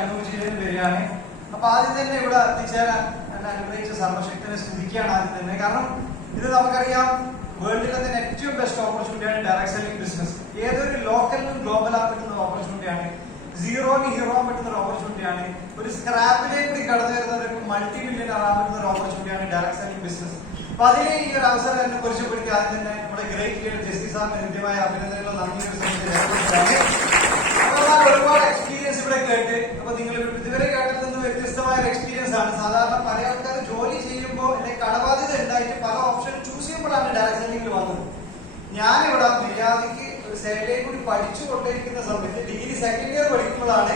കണ്ണൂർ ജില്ലയിൽ വരികയാണ്. അപ്പൊ ആദ്യം തന്നെ ഇവിടെ എത്തിച്ചേരാൻ എന്നെ അനുഗ്രഹിച്ച സർവശക്തിനെ സ്തുതിക്കുകയാണ് ആദ്യം തന്നെ. കാരണം ഇത് നമുക്കറിയാം, വേൾഡിലെ തന്നെ ഏറ്റവും ബെസ്റ്റ് ഓപ്പർച്യൂണിറ്റിയാണ് ഡയറക്ട് സെല്ലിംഗ് ബിസിനസ്. ഏതൊരു ലോക്കലിനും ഗ്ലോബൽ ആക്കുന്ന ഓപ്പർച്യൂണിറ്റിയാണ്. സീറോന് ഹീറോ ആകാൻ പറ്റുന്ന ഒരു ഓപ്പർച്യൂണിറ്റിയാണ്. ഒരു സ്ക്രാപ്പിലേക്ക് കൂടി കടന്നു വരുന്നവർക്ക് മൾട്ടി മില്യൺ ആകാൻ പറ്റുന്ന ഒരു ഓപ്പർച്യൂണിറ്റിയാണ് ഡയറക്ട് സെല്ലിംഗ് ബിസിനസ്. അപ്പൊ അതിലെ ഈ ഒരു അവസരം എന്നെ കുറിച്ചപ്പെടുത്തി ആദ്യം തന്നെ നമ്മുടെ ഗ്രേറ്റ് ലീഡർ ജെസ്സി സാറിന് ഹൃദ്യമായ അഭിനന്ദനങ്ങളും നന്ദി ഒരുപാട് എക്സ്പീരിയൻസ് ഇവിടെ കേട്ട്. അപ്പൊ നിങ്ങൾ ഇതുവരെ കേട്ടതിൽ നിന്ന് വ്യത്യസ്തമായ ഒരു എക്സ്പീരിയൻസ് ആണ്. സാധാരണ പല ആൾക്കാർ ജോലി ചെയ്യുമ്പോൾ അല്ലെങ്കിൽ കടബാധ്യത ഉണ്ടായിട്ട് പല ഓപ്ഷൻ ചൂസ് ചെയ്യുമ്പോഴാണ് ഡയറക്ട് സെല്ലിംഗിൽ വന്നത്. ഞാനിവിടെ മര്യാദയ്ക്ക് ഒരു സൈഡിലേക്ക് കൂടി പഠിച്ചു കൊണ്ടിരിക്കുന്ന സമയത്ത് ഡിഗ്രി സെക്കൻഡ് ഇയർ പഠിക്കുമ്പോഴാണ്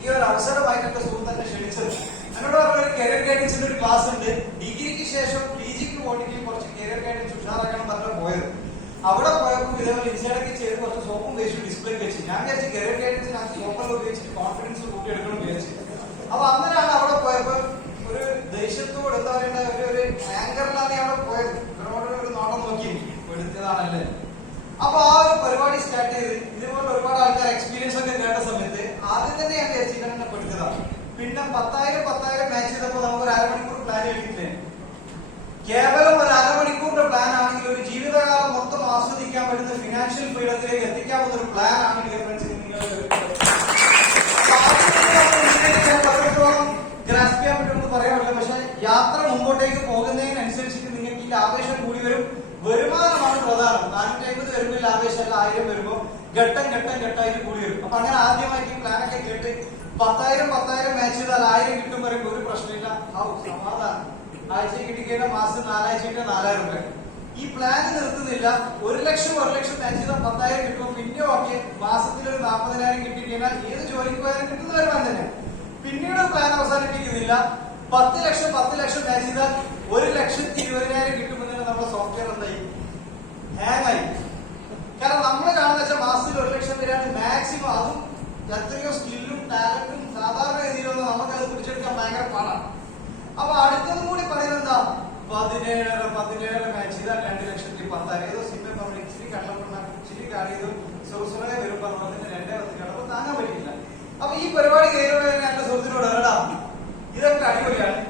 ഈ ഒരു അവസരമായിട്ട് എന്റെ സുഹൃത്തിനെ ക്ഷണിച്ചത്. എന്നോട് പറഞ്ഞ ഒരു കരിയർ ഗൈഡൻസിന്റെ ഒരു ക്ലാസ് ഉണ്ട്, ഡിഗ്രിക്ക് ശേഷം PGക്ക് പോകണമെങ്കിൽ കുറച്ച് കരിയർ ഗൈഡൻസ് ഉഷാറാക്കണം പറഞ്ഞാൽ പോയത്. അവിടെ പോയപ്പോൾ ഇതേപോലെ ഇൻസ്റ്റേഡൊക്കെ ചെയ്ത് കുറച്ച് സോപ്പും വേസ്റ്റ് ഡിസ്പ്ലേ വെച്ച് ഞാൻ വിചാരിച്ചു കരിയർ ഗൈഡൻസ് ഞാൻ സോപ്പെല്ലാം ഉപയോഗിച്ചിട്ട് കോൺഫിഡൻസ് കൂട്ടിയെടുക്കണം വിചാരിച്ചു. അപ്പൊ അങ്ങനെയാണ് അവിടെ പോയപ്പോ ഒരു ദേഷ്യത്തോട് എന്താ പറയുക, ഒരു ആങ്കറിലാണ് അവിടെ പോയത്. ഇവരോട് ഒരു നോട്ടം നോക്കി എടുത്തതാണല്ലേ. അപ്പൊ ആ ഒരു പരിപാടി സ്റ്റാർട്ട് ചെയ്ത് ഇതുപോലെ ഒരുപാട് ആൾക്കാർ എക്സ്പീരിയൻസ് ഒക്കെ കേട്ട സമയത്ത് ആദ്യം തന്നെ ഞാൻ വിചാരിച്ചിട്ടാണ് പെടുത്തതാണ്. പിന്നെ 10,000 മാച്ച് ചെയ്തപ്പോൾ നമുക്ക് ഒരു അരമണിക്കൂർ പ്ലാൻ എടുക്കില്ലേ. കേവലം ഒരു അരമണിക്കൂറിന്റെ പ്ലാൻ ആണെങ്കിൽ ഒരു ജീവിതകാലം മൊത്തം ആസ്വദിക്കാൻ പറ്റുന്ന ഫിനാൻഷ്യൽ ഫ്രീഡത്തിലേക്ക് എത്തിക്കാവുന്ന ഒരു പ്ലാൻ ആണ് ഗ്രാസ്പ് ചെയ്യാൻ പറ്റുമെന്ന് പറയാറില്ല. പക്ഷെ യാത്ര മുമ്പോട്ടേക്ക് പോകുന്നതിനനുസരിച്ചിട്ട് നിങ്ങൾക്ക് ഈ ആവേശം കൂടി വരും. വരുമാനമാണ് പ്രധാനം. 450 വരുമ്പോൾ ആവേശമല്ല, 1000 വരുമ്പോ ഘട്ടമായിട്ട് കൂടി വരും. അപ്പൊ അങ്ങനെ ആദ്യമായിട്ട് പ്ലാനൊക്കെ കേട്ട് 10,000 മാച്ച് ചെയ്താൽ 1000 കിട്ടും പറയുമ്പോൾ ഒരു പ്രശ്നമില്ല. സമാധാനം. ആഴ്ച കിട്ടിക്കഴിഞ്ഞാൽ മാസം 4 ആഴ്ച 4000 രൂപ. ഈ പ്ലാൻ നിർത്തുന്നില്ല. 1 ലക്ഷം മാച്ച് ചെയ്താൽ 10,000 കിട്ടും. പിന്നെ ഓക്കെ, മാസത്തിൽ ഒരു 40,000 കിട്ടിക്കഴിഞ്ഞാൽ ഏത് ജോലിക്ക് പോയാലും കിട്ടുന്ന വരുമാനം തന്നെ. പിന്നീട് പ്ലാൻ അവസാനിപ്പിക്കുന്നില്ല. 10 ലക്ഷം മാച്ച് ചെയ്താൽ 1,20,000 കിട്ടുമെന്ന് നമ്മുടെ സോഫ്റ്റ്വെയർ എന്തായി, ഹാങ് ആയി. കാരണം നമ്മൾ കാണുന്ന വെച്ചാൽ മാസത്തിൽ 1 ലക്ഷം വരെയാണ് മാക്സിമം. അതും എത്രയോ സ്കില്ലും ടാലന്റും സാധാരണ രീതിയിലൊന്നും നമുക്കത് പിടിച്ചെടുക്കാൻ ഭയങ്കര പാടാണ്. അപ്പൊ അടുത്തതും കൂടി പറയുന്നത് എന്താ, 17 മാച്ച് ചെയ്താൽ 2,10,000. ഏതോ സിനിമ പറഞ്ഞു ഇച്ചിരി കള്ളപ്പുണ്ടാക്കും, ഇച്ചിരി കാണിയതും സുഹൃത്തുക്കളെ വരും പറഞ്ഞതിന് 2,10,000 കിടപ്പ് താങ്ങാൻ പറ്റില്ല. അപ്പൊ ഈ പരിപാടി കയറുമ്പോൾ എന്റെ സുഹൃത്തിനോട് എടാ ഇതൊക്കെ അടിപൊളിയാണ്,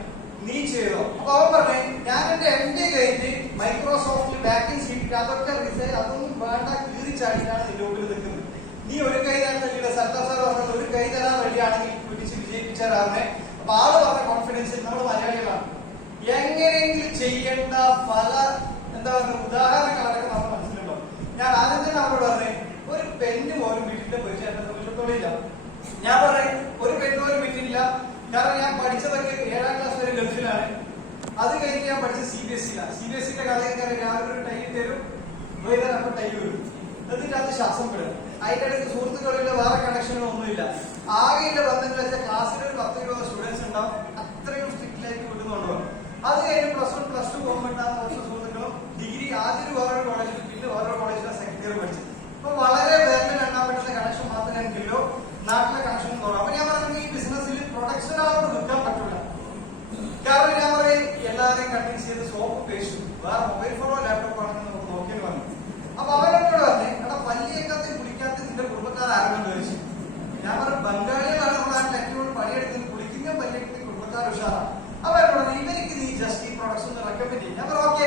നീ ചെയ്തോ. അപ്പൊ അവൻ പറഞ്ഞേ, ഞാൻ എന്റെ MBA കഴിഞ്ഞ് മൈക്രോസോഫ്റ്റിൽ ബാക്കിംഗ് സീറ്റ് അതൊക്കെ റിസൈൻ അതൊന്നും വേണ്ട, കീറിച്ചാടിയിട്ടാണ് നിന്റെ മുമ്പിൽ നിൽക്കുന്നത്. നീ ഒരു കൈ തരാൻ വേണ്ടിയില്ല, സർക്കാർ സാർ പറഞ്ഞത് ഒരു കൈ തരാൻ വേണ്ടിയാണെങ്കിൽ പിടിച്ച് വിജയിപ്പിച്ചാറാവുന്നേ. അപ്പൊ ആള് പറഞ്ഞ കോൺഫിഡൻസിൽ നമ്മൾ മലയാളികളാണ്. എങ്ങനെയെങ്കിലും ചെയ്യേണ്ട പല എന്താ പറയുക ഉദാഹരണങ്ങളൊക്കെ നമ്മൾ മനസ്സിലുണ്ടോ. ഞാൻ ആദ്യം തന്നെ അവരോട് പറഞ്ഞേ, ഒരു പെണ്ണ് പോലും വീട്ടിന്റെ പൈസ എന്നെ സംബന്ധിച്ചിടത്തോളില്ല. ഞാൻ പറഞ്ഞേ ഒരു പെണ്ണ് പോലും വീട്ടിലില്ല. കാരണം ഞാൻ പഠിച്ചതൊക്കെ 7ാം ക്ലാസ് വരെ ഗൾഫിലാണ്. അത് കഴിഞ്ഞ് ഞാൻ പഠിച്ചത് CBSE കഥയൊക്കെ രാവിലെ ഒരു ടൈ തരും, വൈകുന്നേരം അപ്പൊ ടൈ വരും. എന്നിട്ട് അത് ശ്വാസം വിടും. അതിന്റെ ഇടയ്ക്ക് സുഹൃത്തുക്കളിലെ വേറെ കണക്ഷനുകളൊന്നുമില്ല. ആകെയുള്ള ബന്ധങ്ങൾ വെച്ചാൽ ക്ലാസ്സിൽ ഒരു 10-20 സ്റ്റുഡൻസ് ഉണ്ടാവും. അത്രയും സ്ട്രിക്റ്റിലേക്ക് വിടുന്നുണ്ടാവും. അത് കഴിഞ്ഞ് +1 +2 പോകുമ്പോഴാണ് കുറച്ച് സുഹൃത്തുക്കളും ഡിഗ്രി ആദ്യം വേറൊരു കോളേജിൽ പിന്നെ വേറൊരു കോളേജിലാണ് സെക്കൻഡ് ഇയർ പഠിച്ചത്. അപ്പൊ വളരെ വേഗം എണ്ണാൻ പറ്റുന്ന കണക്ഷൻ മാത്രമേ എനിക്കില്ലോ, നാട്ടിലെ കണക്ഷൻ കുറവ്. അപ്പൊ ഞാൻ പറഞ്ഞു ഈ ബിസിനസ്സിൽ പ്രൊഡക്ഷനായിട്ട് നിൽക്കാൻ പറ്റില്ല. കാരണം ഞാൻ പറയും എല്ലാവരെയും കൺവിൻസ് ചെയ്ത് സോപ്പ് പേസ്റ്റും വേറെ മൊബൈൽ ഫോണോ ലാപ്ടോപ്പോ ആണെന്ന് നമുക്ക് നോക്കിയെന്ന് പറഞ്ഞു. അപ്പൊ അവരെന്നോട് പറഞ്ഞു, എടാ പല്ലിയേക്കാത്ത കുളിക്കാത്ത നിന്റെ കുടുംബക്കാർ ആരെന്ന് ചോദിച്ചു. ഞാൻ പറഞ്ഞു ബംഗാളികളാണ് നമ്മുടെ നാട്ടിൽ ഏറ്റവും പണിയെടുക്കുന്നത്, കുളിക്കുന്ന പല്ലിയെടുക്കുന്ന കുടുംബക്കാർ ഉഷാറാണ്. അപ്പൊ എന്നോട് ഇവർക്ക് നീ ജസ്റ്റ് ഈ പ്രൊഡക്ട്സ് ഒന്ന് റെക്കമെൻഡ് ചെയ്യും. ഞാൻ പറഞ്ഞു ഓക്കെ,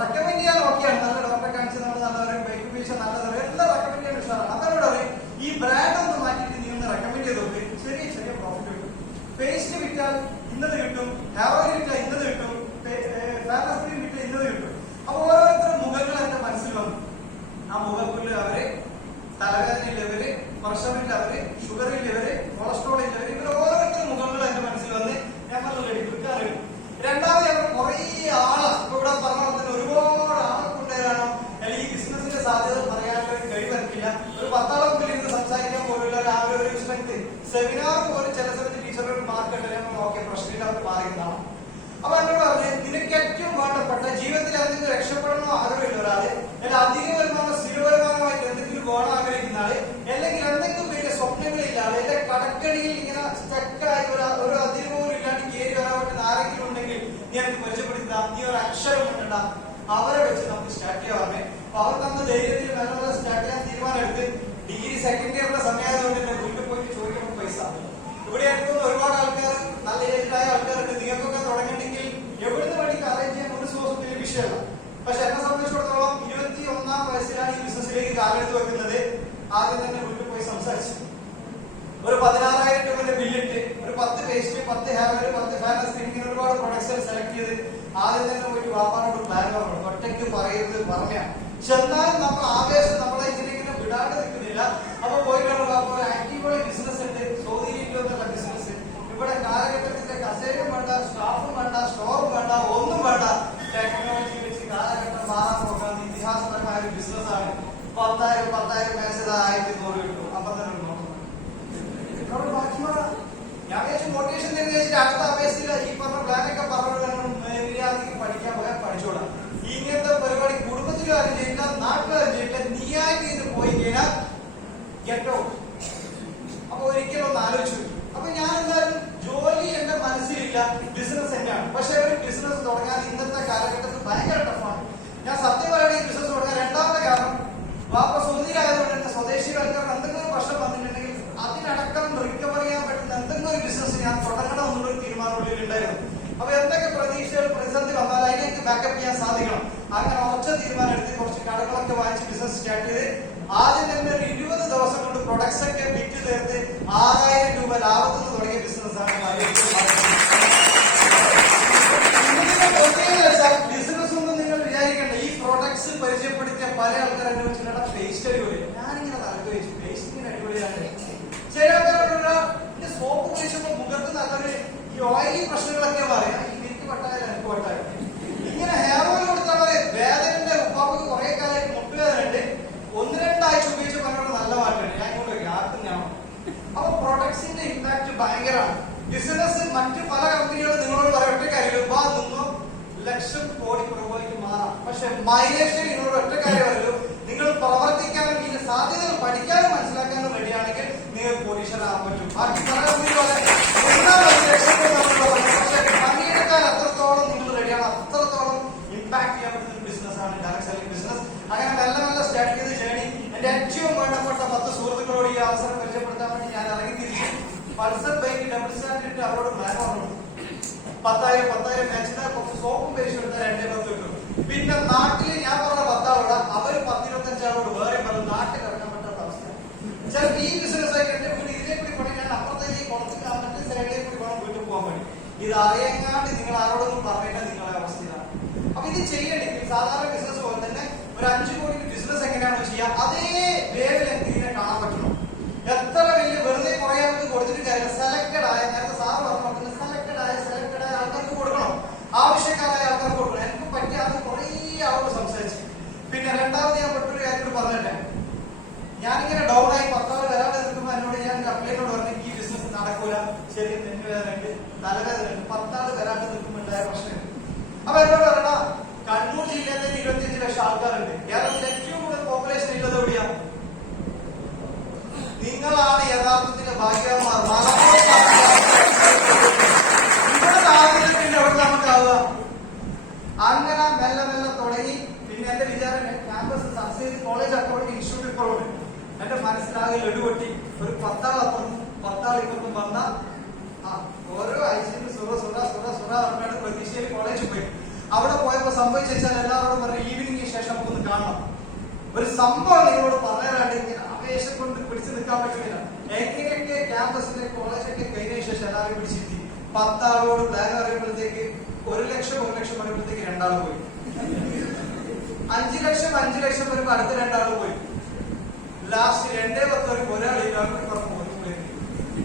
റെക്കമെൻഡ് ചെയ്യാൻ ഓക്കെയാണ്. നല്ല ഡോക്ടറെ കാണിച്ച് നമ്മൾ നല്ലവരും ബൈക്ക് ഉപയോഗിച്ച നല്ലത് എല്ലാം റെക്കമെൻഡ് ചെയ്യാൻ ഉഷാറാണ്. അപ്പൊ എന്നോട് പറയും ഈ ബ്രാൻഡ് ഒന്ന് മാറ്റിയിട്ട് നീ ഒന്ന് റെക്കമെൻഡ് ചെയ്ത് നോക്ക്, ചെറിയ പ്രോഫിറ്റ് കിട്ടും. പേസ്റ്റ് വിറ്റാൽ ഇന്നത് കിട്ടും, ഹെയർ ഓയിൽ വിറ്റാൽ ഇന്നത് കിട്ടും, ഫേമസ് ക്രീം വിറ്റാൽ ഇന്നത് കിട്ടും. അപ്പൊ ഓരോരുത്തരും മുഖങ്ങൾ എന്റെ മനസ്സിൽ വന്നു. ആ മുഖക്കുള്ളിൽ അവര് തലവേദനയില്ലവര്, പ്രഷറില്ലവര്, ഷുഗറില്ലവര്, കൊളസ്ട്രോൾ ഇല്ലവര്, ഇവർ ഓരോരുത്തരും മുഖങ്ങൾ എന്റെ മനസ്സിൽ വന്ന് ഞാൻ പറഞ്ഞു എടുക്കാറുണ്ട്. രണ്ടാമത് ഞങ്ങൾ കുറെ ആള് ഇവിടെ പറഞ്ഞ ഒരുപാട് ആളെ കൊണ്ടുവരാനോ അല്ലെങ്കിൽ ഈ ബിസിനസിന്റെ സാധ്യത പറയാനുള്ള ഒരു കഴിവെനിക്കില്ല. ഒരു 10 ആളെ മുമ്പിൽ ഇരുന്ന് സംസാരിക്കാൻ പോലുള്ള ആ ഒരു സ്ട്രെങ്ത് സെമിനാർ പോലും ചില സമയത്ത് ടീച്ചറുടെ മാർക്ക് ഉണ്ടെങ്കിൽ ഓക്കെ പ്രശ്നമില്ല, അവർ മാറിയതാണ്. അപ്പൊ എന്നോട് പറഞ്ഞു നിനക്ക് ഏറ്റവും വേണ്ടപ്പെട്ട ജീവിതത്തിൽ എന്തെങ്കിലും രക്ഷപ്പെടണോ ആഗ്രഹമില്ല ഒരാള്, അല്ലെങ്കിൽ അധിക വരുമാനം സ്ഥിര വരുമാനമായിട്ട് എന്തെങ്കിലും വേണം ആഗ്രഹിക്കുന്ന ആള്, അല്ലെങ്കിൽ എന്തെങ്കിലും വലിയ സ്വപ്നങ്ങളില്ല ആള്, അല്ലെങ്കിൽ കടക്കണിയിൽ ഇങ്ങനെ സ്റ്റക്കായി ഒരു അതിര് പോലും ഇല്ലാണ്ട് കയറി വരാൻ പറ്റുന്ന ആരെങ്കിലും ഉണ്ടെങ്കിൽ നീ എനിക്ക് പരിചയപ്പെടുത്താം, നീ ഒരു അക്ഷരം കൊണ്ടിട്ട അവരെ വെച്ച് നമുക്ക് സ്റ്റാർട്ട് ചെയ്യാൻ പറഞ്ഞേ. അപ്പൊ അവർ തന്ന ധൈര്യത്തിൽ നല്ല സ്റ്റാർട്ട് ചെയ്യാൻ തീരുമാനം എടുത്ത് ഡിഗ്രി സെക്കൻഡ് ഇയറിന്റെ സമയമായതുകൊണ്ട് തന്നെ വീട്ടിൽ പോയിട്ട് ചോദിക്കുമ്പോൾ പൈസ ഇവിടെ ആദ്യം തന്നെ വീട്ടിൽ പോയി സംസാരിച്ചു. ഒരു 16,000 രൂപയുടെ ബില്ലിട്ട് ഒരു 10 പേസ്റ്റ്, 10 ഹെയർ ഓയിൽ, 10 ഫാനസ്, ഇങ്ങനെ ഒരുപാട് പ്രൊഡക്ട്സ് സെലക്ട് ചെയ്ത് ആദ്യം തന്നെ പോയിട്ട് വാപ്പാനോട് പ്ലാൻ പറഞ്ഞു. ഒറ്റയ്ക്ക് പറയരുത് പറഞ്ഞ. പക്ഷെ എന്നാലും നമ്മൾ ആവേശം നമ്മളെ ഇങ്ങനെ വിടാണ്ട് നിൽക്കുന്നില്ല. അപ്പൊ പോയിട്ടുള്ള വാപ്പ ഒരു അടിപൊളി ബിസിനസ് ഉണ്ട്, സൗദിയിലുള്ള ബിസിനസ്. ഇവിടെ കാലഘട്ടത്തിന്റെ കസേരയും വേണ്ട, സ്റ്റാഫും വേണ്ട, സ്റ്റോറും വേണ്ട, ഒന്നും വേണ്ട. ടെക്നോളജി വെച്ച് കാലഘട്ടം മാറാൻ നോക്കാവുന്ന ഇതിഹാസപരമായ ഒരു ബിസിനസ് ആണ്. 10,000 മേശത 1,200 കിട്ടും. അപ്പൊ തന്നെ ഞാൻ വിചാരിച്ചു മോട്ടിവേഷൻ തന്നെ വെച്ചിട്ട് അടുത്ത അപേക്ഷയില്ല ഈ പറഞ്ഞ പ്ലാനൊക്കെ പറഞ്ഞു മര്യാദയ്ക്ക് പഠിക്കാൻ പോയാൽ പഠിച്ചോളാം. ഇങ്ങനത്തെ പരിപാടി കുടുംബത്തിലും ആരും ചെയ്യില്ല, നാട്ടിലും ചെയ്യില്ല. നീയായിട്ട് ഇത് പോയി കഴിഞ്ഞാൽ ഗെറ്റ് ഔട്ട്. അപ്പൊ ഒരിക്കലും ഒന്ന് ആലോചിച്ചു. അപ്പൊ ഞാൻ എന്തായാലും ജോലി എന്റെ മനസ്സിലില്ല, ബിസിനസ് തന്നെയാണ്. പക്ഷെ ഒരു ബിസിനസ് തുടങ്ങാൻ ഇന്നത്തെ കാലഘട്ടത്തിൽ ഭയങ്കര ടഫാണ്. ഞാൻ സത്യം പറയുകയാണെങ്കിൽ ബിസിനസ് തുടങ്ങാൻ രണ്ടാമത്തെ കാരണം വാപ്പ സ്വന്തീരായതുകൊണ്ട് തന്നെ സ്വദേശികൾക്കാർക്ക് എന്തെങ്കിലും പ്രശ്നം വന്നിട്ടുണ്ടെങ്കിൽ അതിനടക്കം റിക്കവർ ചെയ്യാൻ പറ്റുന്ന എന്തെങ്കിലും ഒരു ബിസിനസ് ഞാൻ തുടങ്ങണം എന്നുള്ളൊരു തീരുമാനം ഉള്ളിൽ ഉണ്ടായിരുന്നു. അപ്പൊ എന്തൊക്കെ പ്രതീക്ഷകൾ പ്രതിസന്ധി വന്നാൽ അതിലേക്ക് ബാക്കപ്പ് ചെയ്യാൻ സാധിക്കണം. അങ്ങനെ ഉറച്ച തീരുമാനം എടുത്ത് കുറച്ച് കടകളൊക്കെ വാങ്ങിച്ച് ബിസിനസ് സ്റ്റാർട്ട് ചെയ്ത് ആദ്യം തന്നെ ഒരു 20 ദിവസം കൊണ്ട് പ്രൊഡക്ട്സ് ഒക്കെ വിറ്റ് തീർത്ത് 6,000 രൂപ ലാഭത്തിൽ നിന്ന് തുടങ്ങിയ ബിസിനസ്സാണ്. ബിസിനസ് ഒന്നും നിങ്ങൾ വിചാരിക്കണ്ട. ഈ പ്രൊഡക്ട്സ് പരിചയപ്പെടുത്തിയ പല ആൾക്കാരും വെച്ചിട്ടുള്ള പേസ്റ്റ് അടിപൊളി. ഞാനിങ്ങനെ ആലോചിച്ചു പേസ്റ്റ് ഇങ്ങനെ അടിപൊളിയാണ്. ചില ആൾക്കാരോടുള്ള സോപ്പ് കുടിച്ചപ്പോ മുഖത്ത് നല്ലൊരു ഈ ഓയിലി പ്രശ്നങ്ങളൊക്കെ പറയാം. എനിക്ക് പട്ടായ എനിക്ക് പട്ടായ ഇങ്ങനെ ഹെയർ ഓയിൽ കൊടുത്താൽ വേദനന്റെ ഉപ്പാപ്പക്ക് കുറെ കാലമായിട്ട് മുട്ടുവേദനുണ്ട്. 1-2 ആഴ്ച ഉപയോഗിച്ച് പറഞ്ഞോട് നല്ല മാറ്റമാണ്. ഞാൻ ഇങ്ങോട്ട് ആർക്കും ഞാൻ. അപ്പൊ പ്രൊഡക്ട്സിന്റെ ഇമ്പാക്ട് ഭയങ്കരമാണ്. ബിസിനസ് മറ്റു പല കമ്പനികളും നിങ്ങളോട് പറയാം ഒറ്റ കാര്യം നിന്നോ ലക്ഷം കോടി രൂപയ്ക്ക് മാറാം. പക്ഷെ മൈലേജ് നിങ്ങളോട് ഒറ്റ കാര്യം വരുള്ളൂ, നിങ്ങൾ പ്രവർത്തിക്കാനും ഇതിന്റെ സാധ്യതകൾ പഠിക്കാനും മനസ്സിലാക്കാനും റെഡിയാണെങ്കിൽ നിങ്ങൾക്ക് കോടീശ്വരനാകാൻ പറ്റും. ബാക്കി പക്ഷെ പണിയെടുക്കാൻ അത്രത്തോളം നിങ്ങൾ റെഡിയാണ്, അത്രത്തോളം ഇമ്പാക്ട് ചെയ്യാൻ പറ്റുന്ന ബിസിനസ്സാണ് ഡയറക്ട് സെല്ലിംഗ് ബിസിനസ്. അങ്ങനെ മെല്ലെ മെല്ലെ സ്റ്റാർട്ട് ചെയ്ത് ജേണി എന്റെ ഏറ്റവും വേണ്ടപ്പെട്ട 10 സുഹൃത്തുക്കളോട് ഈ അവസരം പരിചയപ്പെടുത്താൻ വേണ്ടി ഞാൻ ഇറങ്ങി തിരിച്ചു. പൾസർ ബൈക്ക് ഡബിൾ സ്റ്റാൻഡിട്ട് അവരോട് പ്ലാൻ പറഞ്ഞു 10,000 മാച്ചിന് കുറച്ച് സോപ്പും പേസ്റ്റ് എടുത്താൽ 2-10 കിട്ടും. പിന്നെ നാട്ടിൽ ഞാൻ പറഞ്ഞ 10 ആളോട് അവര് 10-25 ആളോട് വേറെ പറഞ്ഞു. നാട്ടിൽ ഇറങ്ങാൻ പറ്റാത്ത അവസ്ഥ. ചിലപ്പോൾ ഈ ബിസിനസ് ആയിട്ട് എന്റെ വീട് ഇതിനെ കൂടി പഠിക്കാൻ അപ്പുറത്തേക്ക് കുറച്ച് മറ്റേ സൈഡിലേക്ക് കൂടി വേണം വീട്ടിൽ പോകാൻ വേണ്ടി. ഇത് അറിയാണ്ട് നിങ്ങൾ ആരോടൊന്നും പറഞ്ഞാൽ നിങ്ങളുടെ അവസ്ഥ ഇതാണ്. അപ്പൊ ഇത് ചെയ്യണമെങ്കിൽ സാധാരണ ബിസിനസ് പോലെ തന്നെ ഒരു 5 കോടിക്ക് ബിസിനസ് എങ്ങനെയാണോ ചെയ്യുക അതേ വേവിൽ ഇതിനെ കാണാൻ പറ്റണം. എത്ര വലിയ വെറുതെ കുറയാൻ കൊടുത്തിട്ട് കാര്യം സെലക്ടഡ് ആയ നേരത്തെ സാറ് പറഞ്ഞു സെലക്ടഡ് ആയ ആൾക്കാർക്ക് കൊടുക്കണം, ആവശ്യക്കാരായ ആൾക്കാർക്ക് കൊടുക്കണം. എനിക്ക് പറ്റിയ അത് കുറേ ആളോട് സംസാരിച്ചു. പിന്നെ രണ്ടാമത് ഞാൻ പെട്ടൊരു കാര്യത്തിൽ പറഞ്ഞിട്ടെ, ഞാനിങ്ങനെ ഡൗൺ ആയി 10 ആൾ വരാതെ നിൽക്കുമ്പോൾ എന്നോട് ഞാൻ കംപ്ലൈന്റോട് പറഞ്ഞു ഈ ബിസിനസ് നടക്കൂല, ശരി നെഞ്ഞുവേദനയുണ്ട്, തലവേദനയുണ്ട്. 10 ആൾ വരാതെ നിൽക്കുമ്പോൾ ഉണ്ടായ പ്രശ്നം. അപ്പൊ എന്നോട് പറയണ കണ്ണൂർ ജില്ലയിൽ 25 ലക്ഷം ആൾക്കാരുണ്ട്. കേരളത്തിൽ ഏറ്റവും കൂടുതൽ പോപ്പുലേഷൻ ഉള്ളത് എവിടെയാണ്? നിങ്ങളാണ് യഥാർത്ഥത്തിന്റെ ഭാഗ്യവാന്മാർ. എവിടെ നമുക്കാവുക? അങ്ങനെ മെല്ലെ മെല്ലെ തുടങ്ങി. പിന്നെ എന്റെ വിചാരം campus subsidy college accounting institute ഇപ്പോഴുണ്ട്. എന്റെ മനസ്സിലാകെ ലഡുപൊട്ടി. ഒരു 10 ആൾ അപ്പുറത്തും 10 ആൾ ഇപ്പുറത്തും വന്ന ഓരോ ആഴ്ചയിലും പറഞ്ഞാണ് പ്രതീക്ഷയിൽ കോളേജിൽ പോയി. അവിടെ പോയപ്പോ സംഭവിച്ചാൽ എല്ലാവരോടും പറഞ്ഞു ഈവനിങ്ങിന് ശേഷം നമുക്കൊന്ന് കാണണം. ഒരു സംഭവം നിങ്ങളോട് പറഞ്ഞുതരാണ്ട് ഇങ്ങനെ ആവേശം കൊണ്ട് പിടിച്ചു നിൽക്കാൻ പറ്റുന്നില്ല. എങ്ങനെയൊക്കെ ക്യാമ്പസിലെ കോളേജൊക്കെ കഴിഞ്ഞതിന് ശേഷം എല്ലാവരും പിടിച്ചിരുത്തി 10 ആളോട് പ്ലാൻ പറയുമ്പോഴത്തേക്ക് 1 ലക്ഷം പറയുമ്പോഴത്തേക്ക് 2 ആൾ പോയി. 5 ലക്ഷം വരുമ്പോ അടുത്ത 2 ആൾ പോയി. ലാസ്റ്റ് 2-10 വരെ ഒരാൾ പറഞ്ഞു പോയി.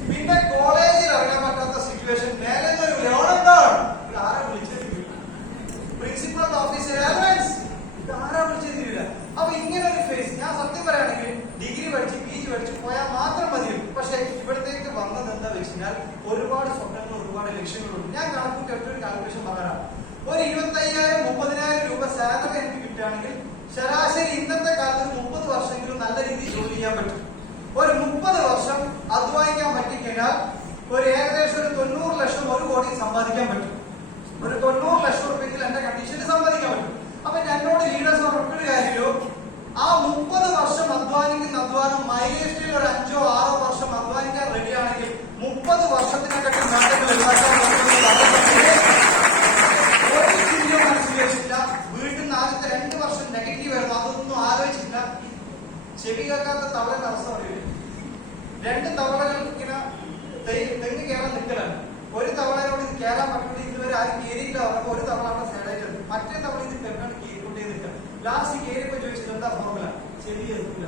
പിന്നെ കോളേജിൽ ഇറങ്ങാൻ പറ്റാത്ത സിറ്റുവേഷൻ. മേലെ ആരാ വിളിച്ചത്? പ്രിൻസിപ്പൽ ഓഫീസർ ആരാ വിളിച്ചെത്തില്ല. അപ്പൊ ഇങ്ങനെ ഒരു ഫേസ്. ഞാൻ സത്യം പറയുകയാണെങ്കിൽ ഡിഗ്രി പഠിച്ച് PG പഠിച്ച് പോയാൽ മാത്രം മതിയും. പക്ഷെ ഇവിടത്തേക്ക് വന്നത് എന്താ വെച്ചാൽ ഒരുപാട് സ്വപ്നങ്ങളും ഒരുപാട് ലക്ഷ്യങ്ങളുണ്ട്. ഞാൻ കണക്കൂട്ടി ഒറ്റൊരു കാൽക്കുലേഷൻ പറയാം. ഒരു 25,000-30,000 രൂപ സാലറി എനിക്ക് കിട്ടുകയാണെങ്കിൽ ശരാശരി ഇന്നത്തെ കാലത്ത് 30 വർഷമെങ്കിലും നല്ല രീതിയിൽ ജോലി ചെയ്യാൻ പറ്റും. ഒരു 30 വർഷം അധ്വാനിക്കാൻ പറ്റിക്കഴിഞ്ഞാൽ ഒരു ഏകദേശം ഒരു 90 ലക്ഷം 1 കോടി സമ്പാദിക്കാൻ പറ്റും. ഒരു 90 ലക്ഷം രൂപയ്ക്ക് എന്റെ കണ്ടീഷനിൽ സമ്പാദിക്കാൻ പറ്റും. അപ്പൊ എന്നോട് ലീഡേഴ്സ് ഒറ്റൊരു കാര്യമല്ലോ, ആ 30 വർഷം അധ്വാനിക്കുന്ന അധ്വാനം മൈലേജിൽ ഒരു 5-6 വർഷം അധ്വാനിക്കാൻ റെഡിയാണെങ്കിൽ 30 വർഷത്തിനകത്ത് മാറ്റങ്ങൾ ഉണ്ടാക്കാൻ ഒരു ചിന്തയോ മനസ്സിൽ വെച്ചില്ല. വീട്ടിൽ നിന്ന് ആദ്യത്തെ 2 വർഷം നെഗറ്റീവ് ആയിരുന്നു, അതൊന്നും ആലോചിച്ചില്ല. ചെവി കേൾക്കാത്ത തവളന്റെ അവസ്ഥ രണ്ട് തവളകൾ ഇങ്ങനെ തെങ്ങ് കയറാൻ നിൽക്കലാണ്. ഒരു തവളയോട് ഇത് കയറാൻ പറ്റുന്നത് ഇതുവരെ ആരും കയറിയില്ല പറഞ്ഞപ്പോൾ ഒരു തവള അവിടെ സൈഡായിട്ട് ഉണ്ട്. മറ്റേ തവള ഇത് കയറാണ് കയറിക്കൊണ്ടേ നിൽക്കുക. ലാസ്റ്റ് കയറിയപ്പോ ചോദിച്ചത് എന്താ ഫോർമുല? ചെവി കേൾക്കില്ല.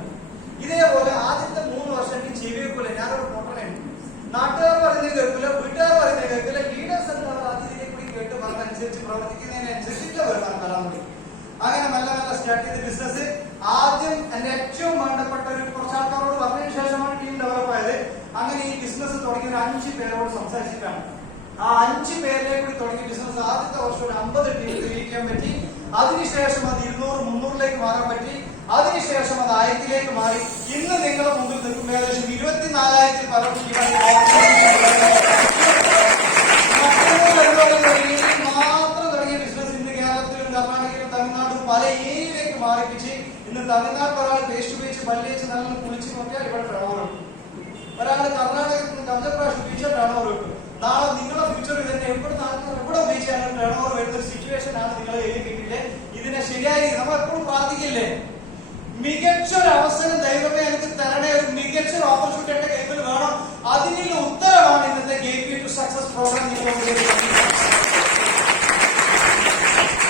ഇതേപോലെ ആദ്യത്തെ 3 വർഷം എനിക്ക് ചെവി കേൾക്കില്ല. ഞാനൊരു പൊട്ടനായിരുന്നു. നാട്ടുകാർ പറയുന്നത് കേൾക്കില്ല, വീട്ടുകാർ പറയുന്നത് കേൾക്കില്ല. ലീഡേഴ്സ് എന്താ അതിനെ കൂടി കേട്ട് പറഞ്ഞനുസരിച്ച് പ്രവർത്തിക്കുന്നതിനനുസരിച്ചിട്ട് വരുമാനം തരാൻ മതി. അങ്ങനെ നല്ല നല്ല സ്റ്റാർട്ട് ചെയ്ത ബിസിനസ് ആദ്യം എന്റെ ഏറ്റവും വേണ്ടപ്പെട്ട ഒരു കുറച്ച് ആൾക്കാരോട് പറഞ്ഞതിന് ശേഷമാണ് ടീം ഡെവലപ്പ് ആയത്. അങ്ങനെ ഈ ബിസിനസ് തുടങ്ങിയ ഒരു 5 പേരോട് സംസാരിച്ചിട്ടാണ്. ആ 5 പേരിലേക്ക് കൂടി തുടങ്ങിയ ബിസിനസ് ആദ്യത്തെ വർഷം ഒരു 50 ടീം ക്രിയേറ്റ് ചെയ്യാൻ പറ്റി. അതിനുശേഷം അത് 200-300ലേക്ക് മാറാൻ പറ്റി. അതിനുശേഷം അത് 1000ലേക്ക് മാറി. ഇന്ന് നിങ്ങളുടെ മുമ്പിൽ നിൽക്കും ഏകദേശം 24,000 പരം മാത്രം തുടങ്ങിയ ബിസിനസ് ഇന്ന് കേരളത്തിലും കർണാടകയിലും തമിഴ്നാടും പല ഏരിയയിലേക്ക് മാറിപ്പിച്ച് ഇന്ന് തമിഴ്നാട്ടിൽ ഒരാൾ പേസ്റ്റ് ഉപയോഗിച്ച് പല്ലിച്ച് നല്ല കുളിച്ച് നോക്കിയാൽ ഇവിടെ ടേണോവർ കിട്ടും. ഒരാൾ കർണാടകത്തിൽ നിന്ന് കഞ്ചപ്രാഷ് ഉപയോഗിച്ചാൽ ടേണോവർ കിട്ടും. നാളെ നിങ്ങളുടെ ഫ്യൂച്ചർ തന്നെ എവിടെ ഉപയോഗിച്ചാലും ടേണോവർ വരുന്ന ഒരു സിറ്റുവേഷൻ ആണ് നിങ്ങളെ കിട്ടില്ലേ. ഇതിനെ ശരിയായി നമ്മൾ എപ്പോഴും പ്രാർത്ഥിക്കില്ലേ, മികച്ചൊരു അവസരം ദൈവമേ എനിക്ക് തരണേ, ഒരു മികച്ചൊരു ഓപ്പർച്യൂണിറ്റി എന്റെ കൈകളിൽ വേണം. അതിനുള്ള ഉത്തരവാണ് ഇന്നത്തെ ഗെയിം ടു സക്സസ് പ്രോഗ്രാം.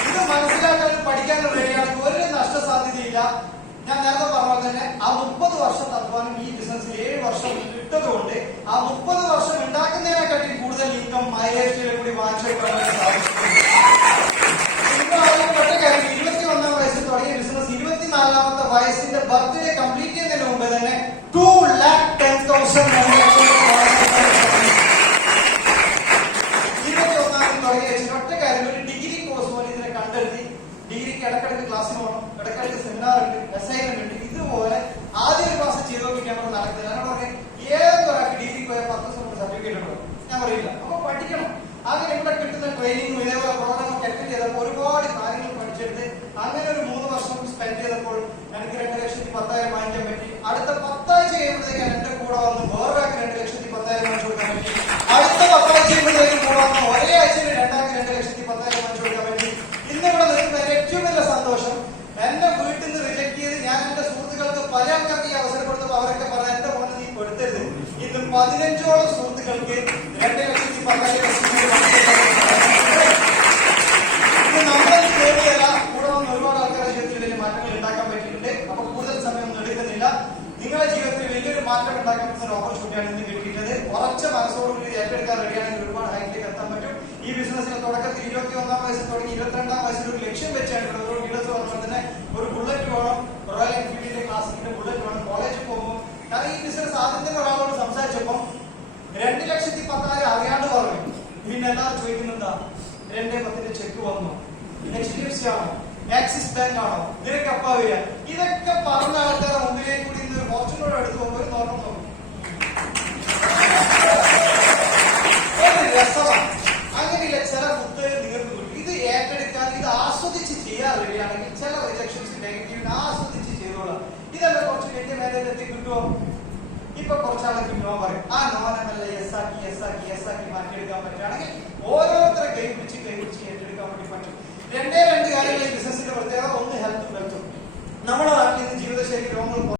ഇത് മനസ്സിലാക്കാൻ പഠിക്കാൻ റെഡിയാണെങ്കിൽ ഒരു നഷ്ടസാധ്യതയില്ല. ഞാൻ നേരത്തെ പറഞ്ഞ തന്നെ ആ 30 വർഷത്തെ അധ്വാനം ഈ ബിസിനസ്സിൽ 7 വർഷം ഇട്ടതുകൊണ്ട് ആ 30 വർഷം ഉണ്ടാക്കുന്നതിനെക്കാട്ടി കൂടുതൽ ഇൻകം മൈലേജിൽ കൂടി വാങ്ങിച്ചെടുക്കാൻ സാധിക്കും. 21ാം വയസ്സിൽ തുടങ്ങിയ ബിസിനസ് 24ാമത്തെ വയസ്സിന്റെ ബർത്ത്ഡേ കംപ്ലീറ്റ് ചെയ്യുന്നതിന് മുമ്പ് തന്നെ 2,10,000 21ാം തുടങ്ങിയ ഒറ്റ കാര്യം, ഒരു ഡിഗ്രി കോഴ്സ് പോലെ ഇതിനെ കണ്ടെടുത്തി. ഡിഗ്രിക്ക് ഇടക്കിടക്ക് ക്ലാസ്സിന് പോകണം, ഇടക്കിടക്ക് സെമിനാർ ഉണ്ട്, അസൈൻമെന്റ് ഉണ്ട്. ഇതുപോലെ ആദ്യം ഒരു ക്ലാസ് ചെയ്ത് നോക്കിയിട്ട് നമ്മൾ നടക്കുന്നത്. ഞാൻ പറഞ്ഞത് ഏതൊരാൾക്ക് ഡിഗ്രിക്ക് പോയാൽ 10 ദിവസം സർട്ടിഫിക്കറ്റ് ഉണ്ടോ? ഞാൻ പറയില്ല. അപ്പൊ പഠിക്കണം. അങ്ങനെ ഇവിടെ കിട്ടുന്ന ട്രെയിനിങ്ങും ഇതേപോലെ പ്രോഗ്രാം ഒക്കെ അറ്റൻഡ് ചെയ്തപ്പോൾ ഒരുപാട് കാര്യങ്ങൾ പഠിച്ചെടുത്ത് അങ്ങനെ ഒരു 3 വർഷം സ്പെൻഡ് ചെയ്തപ്പോൾ എനിക്ക് 2,10,000 വാങ്ങിക്കാൻ പറ്റി. അടുത്ത 10 ആഴ്ച കഴിയുമ്പോഴത്തേക്ക് എന്റെ കൂടെ വന്ന് വേറൊരാൾക്ക് 2,10,000 വാങ്ങിച്ചു കൊടുക്കാൻ പറ്റി. അടുത്ത 10 ആഴ്ച കഴിയുമ്പോഴത്തേക്കും കൂടെ വന്ന് ഒരേ ആഴ്ചയിൽ 2,10,000 വാങ്ങിച്ചു കൊടുക്കാൻ പറ്റി. ഇന്നിവിടെ നിൽക്കുന്ന ഏറ്റവും വലിയ സന്തോഷം, എന്റെ വീട്ടിൽ നിന്ന് റിജക്ട് ചെയ്ത് ഞാൻ എന്റെ സുഹൃത്തുക്കൾക്ക് പല ആൾക്കാർക്ക് ഈ അവസരം കൊടുത്തപ്പോൾ അവരൊക്കെ പറഞ്ഞ എന്റെ മോനെ നീ കൊടുത്തരുത്. ഇന്ന് 15ഓളം സുഹൃത്തുക്കൾക്ക് 2,10,000 നമ്മുടെ ജോലിയല്ല, കൂടെ വന്ന് ഒരുപാട് ആൾക്കാരുടെ ജീവിതത്തിൽ വലിയ മാറ്റങ്ങൾ ഉണ്ടാക്കാൻ പറ്റിയിട്ടുണ്ട്. അപ്പൊ കൂടുതൽ സമയം ഒന്നും എടുക്കുന്നില്ല. നിങ്ങളുടെ ജീവിതത്തിൽ വലിയൊരു മാറ്റം ഉണ്ടാക്കാൻ പറ്റുന്ന ഒരു ഓപ്പർച്യൂണിറ്റിയാണ് ഇന്ന് കിട്ടിയിട്ടുള്ളത്. ഉറച്ച മനസ്സോടുകൂടി ഏറ്റെടുക്കാൻ റെഡിയാണെങ്കിൽ ഒരുപാട് ഹൈറ്റിലേക്ക് എത്താൻ പറ്റും. ഈ ബിസിനസിന്റെ തുടക്കത്തിൽ 21ാം വയസ്സിൽ തുടങ്ങി 22ാം വയസ്സിൽ ഒരു ലക്ഷ്യം വെച്ചാണ് ഒരു ലീഡേഴ്സ് പറഞ്ഞാൽ തന്നെ ഒരു ബുള്ളറ്റ് വേണം, റോയൽ എൻഫീൽഡിന്റെ ക്ലാസിക്കിന്റെ ബുള്ളറ്റ് വേണം. കോളേജിൽ പോകുമ്പോൾ കാരണം ഈ ബിസിനസ് ആദ്യം തന്നെ ഒരാളോട് സംസാരിച്ചപ്പോൾ 2,10,000 അറിയാണ്ട് പറഞ്ഞു. പിന്നെ എല്ലാവരും ചോദിക്കുന്നെന്താ, 2,10,000 ചെക്ക് വന്നു, HDFC ആണോ, ആക്സിസ് ബാങ്ക് ആണോ, നിനക്ക് അപ്പാ വരിക? ഇതൊക്കെ പറഞ്ഞ ആൾക്കാരുടെ മുമ്പിലേക്ക് കൂടി ഇന്ന് ഒരു ഫോർച്യൂണർ എടുത്ത് പോകുമ്പോൾ ഒരു നോട്ടം നോക്കും. രസമാണ്. അങ്ങനെയില്ല, ചില പുസ്തകം നിങ്ങൾക്ക് കിട്ടും. ഇത് ഏറ്റെടുക്കാൻ, ഇത് ആസ്വദിച്ച് ചെയ്യാൻ റെഡിയാണെങ്കിൽ ചില റിജക്ഷൻസ് നെഗറ്റീവിന് ആസ്വദിച്ച് ചെയ്തോളാം. ഇതെല്ലാം കുറച്ച് വലിയ മേലെത്തി കിട്ടുമോ? ഇപ്പൊ കുറച്ചാളൊക്കെ നോ പറയും. ആ നോനല്ല എസ് ആക്കി മാറ്റിയെടുക്കാൻ പറ്റുകയാണെങ്കിൽ ഓരോരുത്തരെ കൈപിടിച്ച് ഏറ്റെടുക്കാൻ വേണ്ടി പറ്റും. 2 കാര്യങ്ങൾ ഈ ബിസിനസിന്റെ പ്രത്യേകത. ഒന്ന്, ഹെൽത്തും വെൽത്തും. നമ്മുടെ നാട്ടിൽ നിന്ന് ജീവിതശൈലി രോഗങ്ങൾ